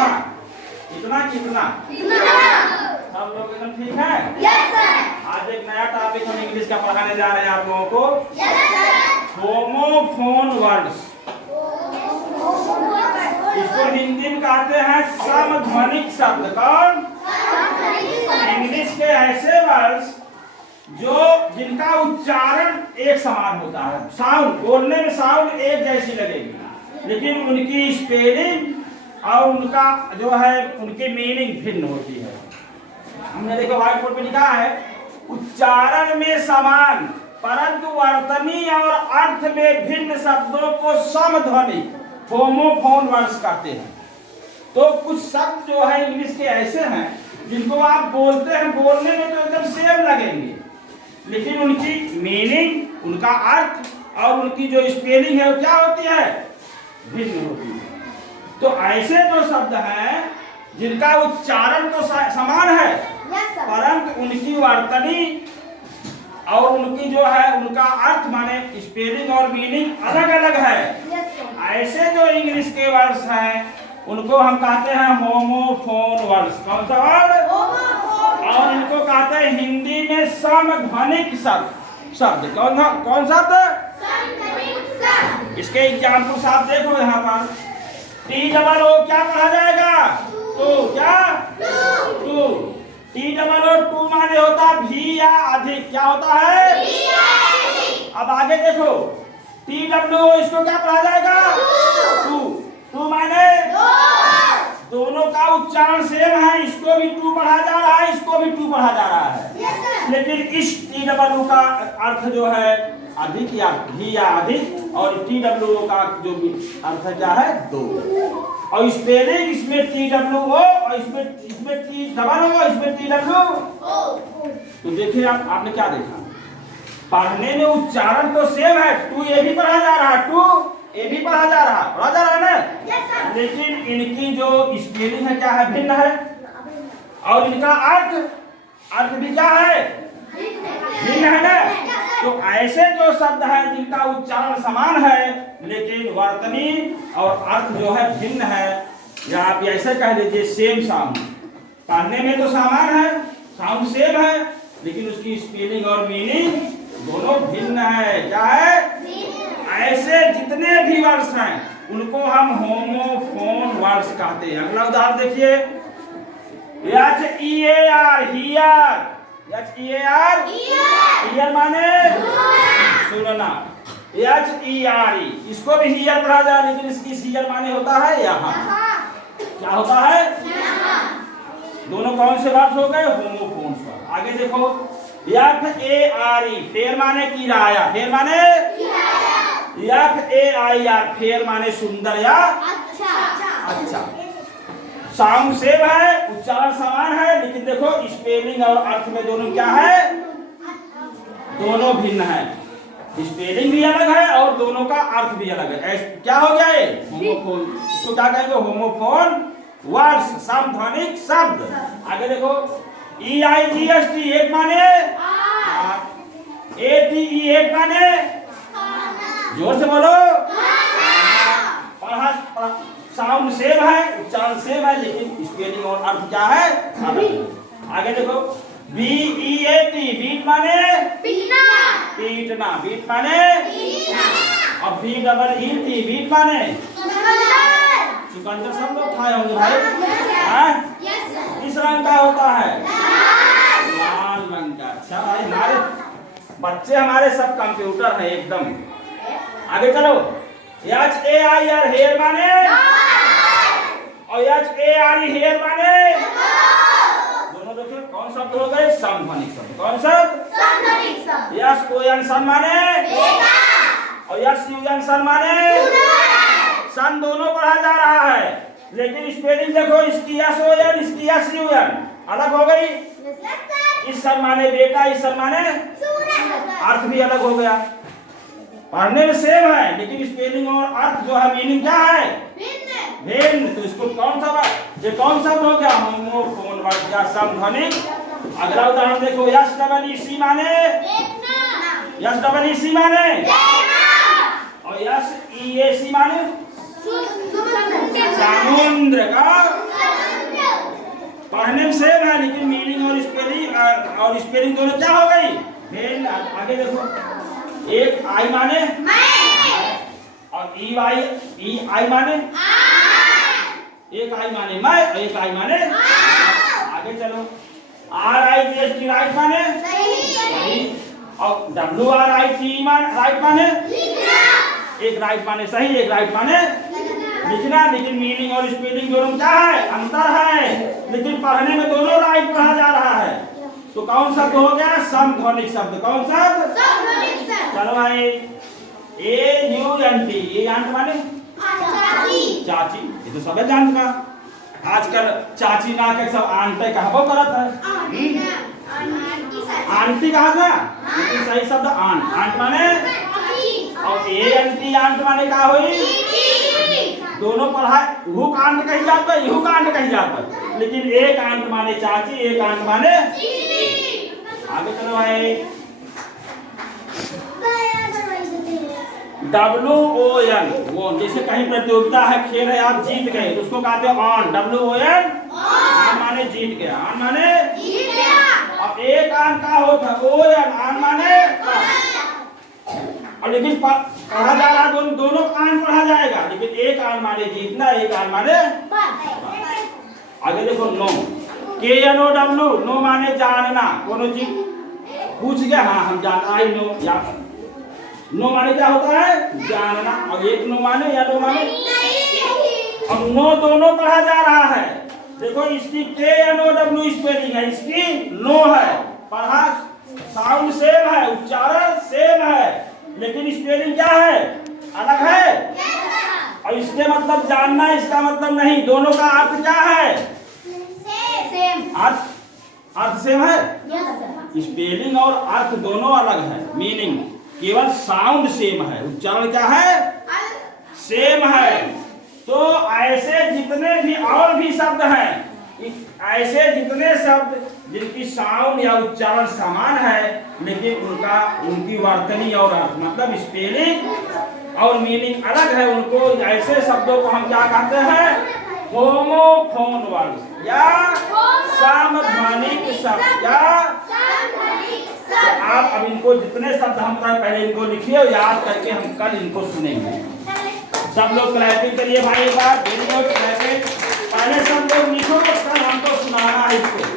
कितना कितना कितना सब लोग एकदम ठीक है? आज एक नया टॉपिक हम इंग्लिश का पढ़ाने जा रहे हैं आप लोगों को, होमोफोन वर्ड्स। इसको हिंदी में कहते हैं समध्वनिक शब्द। कौन? इंग्लिश के ऐसे वर्ड्स जो जिनका उच्चारण एक समान होता है, साउंड बोलने में साउंड एक जैसी लगेगी, लेकिन उनकी स्पेलिंग और उनका जो है उनकी मीनिंग भिन्न होती है। हमने देखो व्हाइट बोर्ड पे लिखा है, उच्चारण में समान परंतु वर्तनी और अर्थ में भिन्न शब्दों को समध्वनिक होमोफोन वर्ड्स कहते हैं। तो कुछ शब्द जो है इंग्लिश के ऐसे हैं जिनको आप बोलते हैं, बोलने में तो एकदम सेम लगेंगे, लेकिन उनकी मीनिंग, उनका अर्थ और उनकी जो स्पेलिंग है वो क्या होती है? भिन्न होती है। तो ऐसे जो शब्द हैं जिनका उच्चारण तो समान है परंतु उनकी वर्तनी और उनकी जो है उनका अर्थ माने स्पेलिंग और मीनिंग अलग अलग है, ऐसे जो इंग्लिश के वर्ड्स हैं उनको हम कहते हैं होमोफोन वर्ड्स। कौन सा वर्ड? और इनको कहते हैं हिंदी में समध्वनिक शब्द। कौन शब्द? इसके एग्जाम्पल्स आप देखो यहाँ पर। टी डबल ओ क्या पढ़ा जाएगा? टू। क्या? Too. T double O too माने होता है भी या अधिक। क्या होता है? अब आगे देखो, टी डब्ल्यू ओ इसको क्या पढ़ा जाएगा? टू। टू माने दोनों का उच्चारण सेम है, इसको भी टू पढ़ा जा रहा है, इसको भी टू पढ़ा जा रहा है, लेकिन इस टी डब्ल्यू का अर्थ जो है अधिक या भी या अधिक, और टी डब्ल्यू का जो अर्थ क्या है? दो। और स्पेलिंग इसमें टी डब्ल्यू ओ और इसमें टी डबल ओ, इसमें टी डब्ल्यू ओ। तो देखिए आपने क्या देखा, पढ़ने में उच्चारण तो सेम है, टू ए भी पढ़ा जा रहा है, टू ए भी पढ़ा जा रहा है ना, लेकिन इनकी जो स्पेलिंग है क्या है? भिन्न है, और इनका अर्थ भी क्या है? भिन्न है ना। तो ऐसे जो शब्द हैं जिनका उच्चारण समान है लेकिन वर्तनी और अर्थ जो है भिन्न है, या आप ऐसे कह लीजिए सेम साउंड, पढ़ने में तो समान है, साउंड सेम है, लेकिन उसकी स्पेलिंग और मीनिंग दोनों भिन्न है। क्या है? ऐसे जितने भी वर्ड्स हैं उनको हम होमोफोन वर्ड्स कहते हैं। अगला उदाहरण देखिए, HEAR हियर। HEAR हियर माने सुनना। HERE इसको भी हियर पढ़ा जाए, लेकिन इसकी हियर माने होता है यहाँ। क्या होता है? दोनों कौन से वर्ड्स हो गए? Homophone word. आगे देखो, FARE फेर माने किराया। फेर माने FAIR फेर माने सुंदर या अच्छा। साउंड सेम है, उच्चारण समान है, लेकिन देखो स्पेलिंग और अर्थ में दोनों क्या है? दोनों भिन्न है, स्पेलिंग भी अलग है और दोनों का अर्थ भी अलग है। क्या हो गया ये? होमोफोन। इसको क्या कहेंगे? होमोफोन वर्ड्स, समध्वनिक शब्द। आगे देखो, EIGST एक माने ATE एक माने, जोर से बोलो, साउंड सेम है, उच्चारण सेम है, लेकिन स्पेलिंग और अर्थ क्या है? आगे देखो, BEAT बीट माने पीटना। बीट माने, और BEET बीट माने चुकंदर। सब लोग खाए होंगे भाई। इस रंग का होता है लाल रंग का। अच्छा भाई, हमारे बच्चे हमारे सब कंप्यूटर है एकदम। आगे चलो, HAIR हेयर माने और HARE हेयर माने, दोनों देखिए कौन शब्द हो गए? समध्वनिक शब्द। कौन शब्द? SON सन माने और SUN सन माने सन, दोनों पढ़ा जा रहा है, लेकिन स्पेलिंग देखो, इसकी SON इसकी SUN अलग हो गई। इस सन माने बेटा, इस सन माने अर्थ भी अलग हो गया। पढ़ने में सेम है, लेकिन स्पेलिंग और अर्थ जो है मीनिंग क्या है? भिन्न। तो इसको कौन सा ये कौन सा हो गया? होमोफोन वर्ड या समध्वनिक। अगला उदाहरण देखो, SEEC माने SEEC माने और SEAC माने समुद्र का पढ़ने में सेम है लेकिन मीनिंग और स्पेलिंग दोनों क्या हो गई? फिर आगे देखो, एक आई माने और ई आई माने, एक आई माने मैं और एक आई माने आगे चलो, RIGHT राइट माने सही, और WRITE राइट माने एक राइट माने सही, एक राइट माने लिखना। लेकिन मीनिंग और स्पेलिंग दोनों क्या है? अंतर है, लेकिन पढ़ने में दोनों राइट पढ़ा जा रहा है। तो कौन शब्द हो गया? समध्वनिक शब्द। कौन शब्द? चलो भाई, AUNT, ये आंट माने चाची, ये तो सब जानता। आजकल चाची ना के सब आंटे कहबो करत है। आंटी कहा था, लेकिन सही शब्द आंट। आंट माने और ANT आंट माने का हुई? दोनों पढ़ाई हुक आंट कही जात है, हुक आंट कही जात है, लेकिन एक आंट माने चाची, एक आंट माने आगे चलो भाई। WON, वो जैसे कहीं प्रतियोगिता है, खेल है, आप जीत गए तो उसको कहते हैं ऑन। WON ऑन माने जीत गया, ऑन माने जीत गया। अब एक आन का होता है ON, ऑन माने और लेकिन पढ़ा जा रहा दोनों आन पढ़ा जाएगा, लेकिन एक आन माने जीतना, एक आन माने। आगे देखो नो, KNOW, नो माने जानना। कोनो चीज पूछ गया, हाँ हम जानना, आई नो, या नो माने क्या होता है? जानना। और एक नो माने या नो माने, और नो दोनों पढ़ा जा रहा है। देखो इसकी KNOW स्पेलिंग है, इसकी नो है, पढ़ा साउंड सेम है, उच्चारण सेम है, लेकिन स्पेलिंग क्या है? अलग है। और इसके मतलब जानना, इसका मतलब नहीं। दोनों का अर्थ क्या है? सेम। अर्थ सेम है, स्पेलिंग और अर्थ दोनों अलग है, मीनिंग केवल साउंड सेम है, उच्चारण क्या है? सेम है। तो ऐसे जितने भी और भी शब्द हैं, ऐसे जितने शब्द जिनकी साउंड या उच्चारण समान है, लेकिन उनकी वर्तनी और अर्थ मतलब स्पेलिंग और मीनिंग अलग है, उनको ऐसे शब्दों को हम क्या कहते हैं? होमोफोन वर्ड या समध्वनिक शब्द। या आप अब इनको जितने शब्द हम पहले इनको लिखिए और याद करके हम कल इनको सुनेंगे। सब लोग क्लैपिंग करिए भाई एक बार, वेरी गुड क्लैपिंग। पहले सब लोग लिखो, कल हमको सुनाना है इसको।